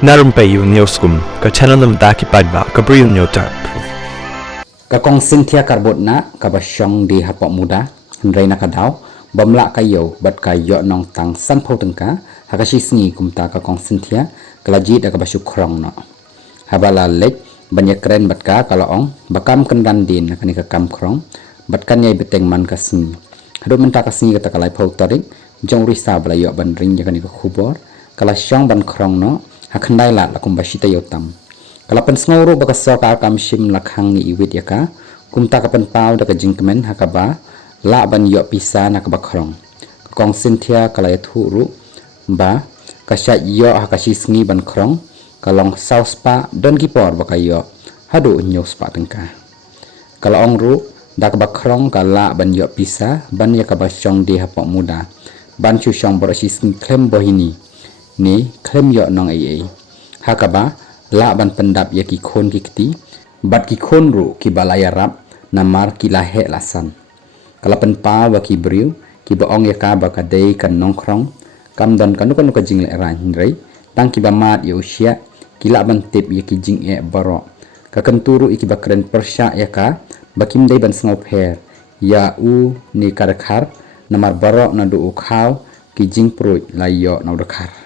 Na Rympei U Hynñiewtrep, channel nabynta paidbah, Bri U Hynñiewtrep. Kakong sintia karbot na kabasyong di hapok muda henry na kadaw bamla kayo bat kayo nong tang san po tengka hakashi sngi kumta kakong sintia kalaji da kabasyu khrong no habala lek banyak keren bat ka kalaong bakam kendan din nakani kakam khrong bat kan yai beteng man kasni haduh menta kasni kata kalai po tarik jong risa bala yo ban ring jakani ka khubor kala syong ban khrong no hakandai la lakum basita yotam kalapan sngoru bakasau ka kamshim lakhang ni iwit yaka kumta kapan pau da kajingkemen hakaba la ban yo pisa na kabakhrong kong sintia kalai thuru ba kasya yo hakashi sngi ban khrong kalong sauspa don gipor bakayo haduh nyospa tengka kalong ru da kabakhrong kala ban yo pisa ban ya kabasyong di hapok muda ban chu syong boroshi sngi klem bohini ni klem yo nong ai hakaba la ban pendap ya ki khon ki kti bat ki khon ru ki balaya rap namar ki lahe lasan kalapan pa wa ki briu ki baong ya ka ba kadai kan nong khrong kam don kanu kanu ka jing le ran rei tang ki ba mat ya usia ki la ban tip ya ki jing e baroh ka kan turu iki ba kren persya ya ka bakim dai ban sngo pher ya u ni karakhar namar baroh naduh khaw ki jing prut la yo naudakar